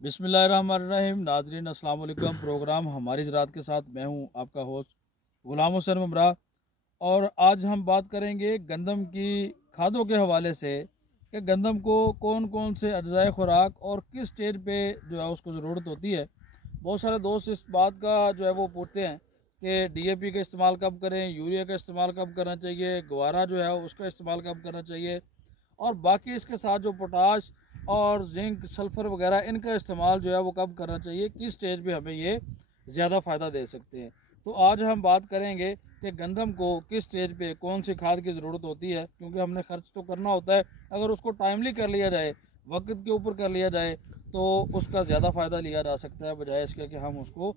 बिस्मिल्लाहिर्रहमानिर्रहीम। नाजरीन अस्सलाम वालेकुम। प्रोग्राम हमारी ज़राअत के साथ मैं हूं आपका होस्ट गुलाम हुसैन ममरा। और आज हम बात करेंगे गंदम की खादों के हवाले से कि गंदम को कौन कौन से अज्जाए खुराक और किस स्टेज पे जो है उसको ज़रूरत होती है। बहुत सारे दोस्त इस बात का जो है वो पूछते हैं कि डीएपी का इस्तेमाल कब करें, यूरिया का इस्तेमाल कब करना चाहिए, गवारा जो है उसका इस्तेमाल कब करना चाहिए, और बाकी इसके साथ जो पोटाश और जिंक सल्फ़र वगैरह इनका इस्तेमाल जो है वो कब करना चाहिए, किस स्टेज पे हमें ये ज़्यादा फ़ायदा दे सकते हैं। तो आज हम बात करेंगे कि गंदम को किस स्टेज पे कौन सी खाद की ज़रूरत होती है, क्योंकि हमने खर्च तो करना होता है। अगर उसको टाइमली कर लिया जाए, वक्त के ऊपर कर लिया जाए, तो उसका ज़्यादा फ़ायदा लिया जा सकता है, बजाय इसके कि हम उसको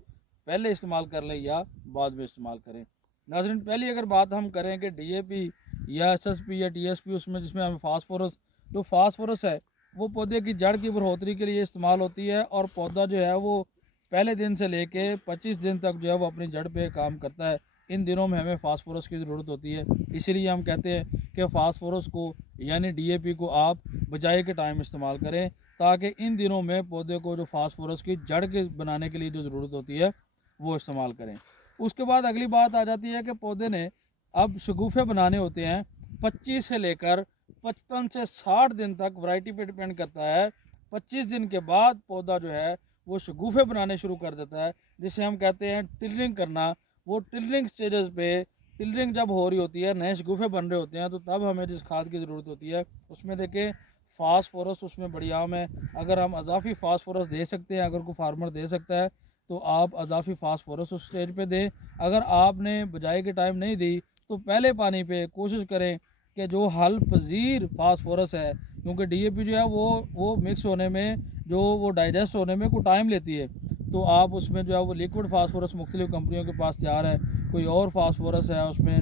पहले इस्तेमाल कर लें या बाद में इस्तेमाल करें। नाज़रीन, पहली अगर बात हम करें कि डीएपी या एसएसपी या टीएसपी, उसमें जिसमें हमें फास्फोरस, जो फास्फोरस है वो पौधे की जड़ की बढ़ोतरी के लिए इस्तेमाल होती है, और पौधा जो है वो पहले दिन से लेके 25 दिन तक जो है वो अपनी जड़ पे काम करता है। इन दिनों में हमें फास्फोरस की ज़रूरत होती है, इसीलिए हम कहते हैं कि फास्फोरस को यानी डीएपी को आप बजाय के टाइम इस्तेमाल करें, ताकि इन दिनों में पौधे को जो फास्फोरस की जड़ के बनाने के लिए जो ज़रूरत होती है वो इस्तेमाल करें। उसके बाद अगली बात आ जाती है कि पौधे ने अब शगुफ़े बनाने होते हैं। 25 से लेकर 55 से 60 दिन तक वैरायटी पे डिपेंड करता है। 25 दिन के बाद पौधा जो है वो शगुफ़े बनाने शुरू कर देता है, जिसे हम कहते हैं टिलरिंग करना। वो टिलरिंग स्टेजेस पे, टिलरिंग जब हो रही होती है, नए शगुफ़े बन रहे होते हैं, तो तब हमें जिस खाद की ज़रूरत होती है उसमें देखें फास्फोरस उसमें बड़ी आम है। अगर हम अजाफी फास्फोरस दे सकते हैं, अगर कोई फार्मर दे सकता है, तो आप अजाफी फास्फोरस उस स्टेज पे दें। अगर आपने बजाय के टाइम नहीं दी, तो पहले पानी पे कोशिश करें कि जो हल पजीर फास्फोरस है, क्योंकि डीएपी जो है वो मिक्स होने में, जो वो डाइजेस्ट होने में कुछ टाइम लेती है, तो आप उसमें जो है वो लिक्विड फास्फोरस मुख्तलिफ कंपनियों के पास तैयार है। कोई और फास्फोरस है, उसमें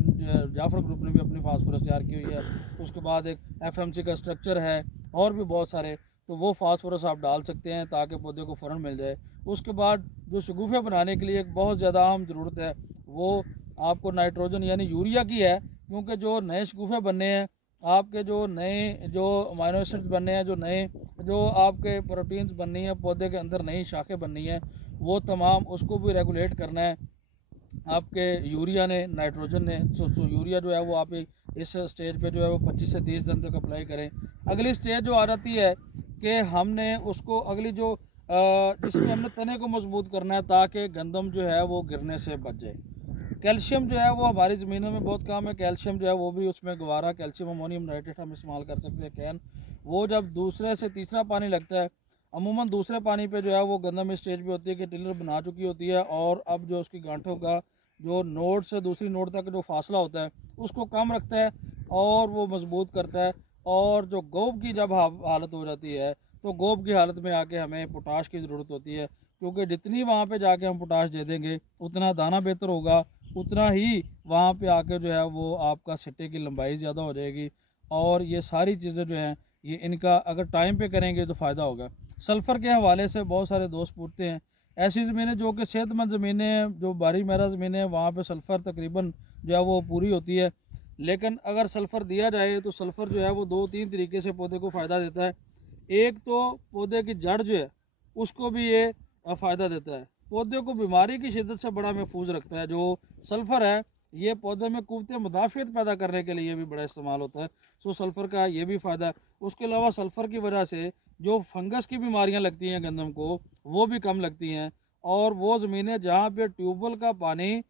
जाफर ग्रुप ने भी अपनी फास्फोरस तैयार की हुई है। उसके बाद एक एफएमसी का स्ट्रक्चर है, और भी बहुत सारे, तो वो फास्फोरस आप डाल सकते हैं ताकि पौधे को फ़ौरन मिल जाए। उसके बाद जो शगुफ़े बनाने के लिए एक बहुत ज़्यादा अहम ज़रूरत है, वो आपको नाइट्रोजन यानी यूरिया की है, क्योंकि जो नए शगुफ़े बनने हैं, आपके जो नए जो अमाइनो एसिड्स बनने हैं, जो नए जो आपके प्रोटीन्स बननी है, पौधे के अंदर नई शाखें बननी है, वो तमाम उसको भी रेगुलेट करना है आपके यूरिया ने, नाइट्रोजन ने। सो यूरिया जो है वो आप इस स्टेज पे जो है वो 25 से 30 दिन तक अप्लाई करें। अगली स्टेज जो आ जाती है कि हमने उसको अगली जो जिसमें हमने तने को मजबूत करना है, ताकि गंदम जो है वो गिरने से बच जाए। कैल्शियम जो है वो हमारी ज़मीनों में बहुत कम है। कैल्शियम जो है वो भी उसमें गवारा कैल्शियम अमोनियम नाइट्रेट हम इस्तेमाल कर सकते हैं, कैन। वो जब दूसरे से तीसरा पानी लगता है, अमूमन दूसरे पानी पे जो है वो गंदम इस स्टेज पे होती है कि टिलर बना चुकी होती है, और अब जो उसकी गांठों का जो नोड से दूसरी नोड तक जो फासला होता है उसको कम रखता है, और वो मजबूत करता है। और जो गोब की जब हालत हो जाती है, तो गोब की हालत में आके हमें पोटाश की ज़रूरत होती है, क्योंकि जितनी वहाँ पे जाके हम पोटाश दे देंगे उतना दाना बेहतर होगा, उतना ही वहाँ पे आके जो है वो आपका सिट्टे की लंबाई ज़्यादा हो जाएगी। और ये सारी चीज़ें जो हैं, ये इनका अगर टाइम पे करेंगे तो फ़ायदा होगा। सल्फ़र के हवाले से बहुत सारे दोस्त पूछते हैं। ऐसी ज़मीनें जो कि सेहतमंद ज़मीनें हैं, जो बारी मेरा ज़मीनें हैं, वहाँ पे सल्फ़र तकरीबन जो है वो पूरी होती है। लेकिन अगर सल्फ़र दिया जाए तो सल्फ़र जो है वो 2-3 तरीके से पौधे को फ़ायदा देता है। एक तो पौधे की जड़ जो है उसको भी ये फ़ायदा देता है, पौधे को बीमारी की शिद्दत से बड़ा महफूज रखता है। जो सल्फ़र है, ये पौधे में क़ुव्वत मुदाफ़ियत पैदा करने के लिए भी बड़ा इस्तेमाल होता है। सो सल्फ़र का ये भी फ़ायदा है। उसके अलावा सल्फ़र की वजह से जो फंगस की बीमारियां लगती हैं गंदम को, वो भी कम लगती हैं। और वो ज़मीनें जहाँ पे ट्यूबवेल का पानी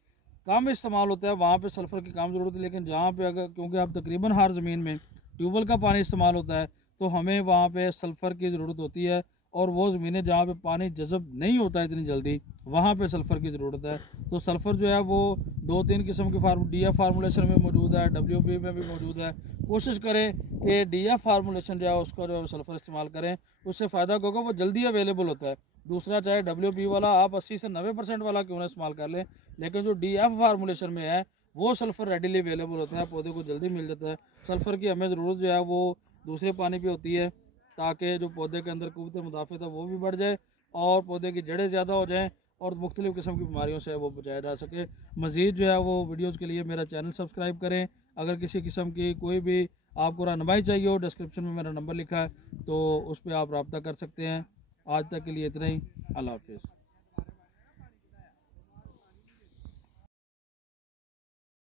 कम इस्तेमाल होता है, वहाँ पे सल्फ़र की कम ज़रूरत है। लेकिन जहाँ पे अगर, क्योंकि अब तकरीबन हर ज़मीन में ट्यूबवेल का पानी इस्तेमाल होता है, तो हमें वहाँ पे सल्फ़र की ज़रूरत होती है। और वो ज़मीनें जहाँ पे पानी जज़ब नहीं होता इतनी जल्दी, वहाँ पे सल्फ़र की ज़रूरत है। तो सल्फ़र जो है वो 2-3 किस्म की डीएफ फार्मूलेशन में मौजूद है, डब्ल्यूपी में भी मौजूद है। कोशिश करें कि डीएफ फार्मूलेशन जो है उसका जो है सल्फ़र इस्तेमाल करें, उससे फ़ायदा होगा, वो जल्दी अवेलेबल होता है। दूसरा, चाहे डब्ल्यूपी वाला आप 80 से 90% वाला क्यों ना इस्तेमाल कर लें, लेकिन जो डीएफ फार्मूलेशन में है वो सल्फ़र रेडिली अवेलेबल होता है, पौधे को जल्दी मिल जाता है। सल्फ़र की हमें ज़रूरत जो है वो दूसरे पानी पे होती है, ताकि जो पौधे के अंदर क़ुव्वत मुदाफ़ियत है वो भी बढ़ जाए, और पौधे की जड़ें ज़्यादा हो जाएँ, और मुख्तलिफ़ किस्म की बीमारियों से वो बचाया जा सके। मज़ीद जो है वो वीडियोज़ के लिए मेरा चैनल सब्सक्राइब करें। अगर किसी किस्म की कोई भी आपको रहनुमाई चाहिए हो, डिस्क्रिप्शन में मेरा नंबर लिखा है, तो उस पर आप रब्ता कर सकते हैं। आज तक के लिए इतना ही। अल्लाह हाफिज़।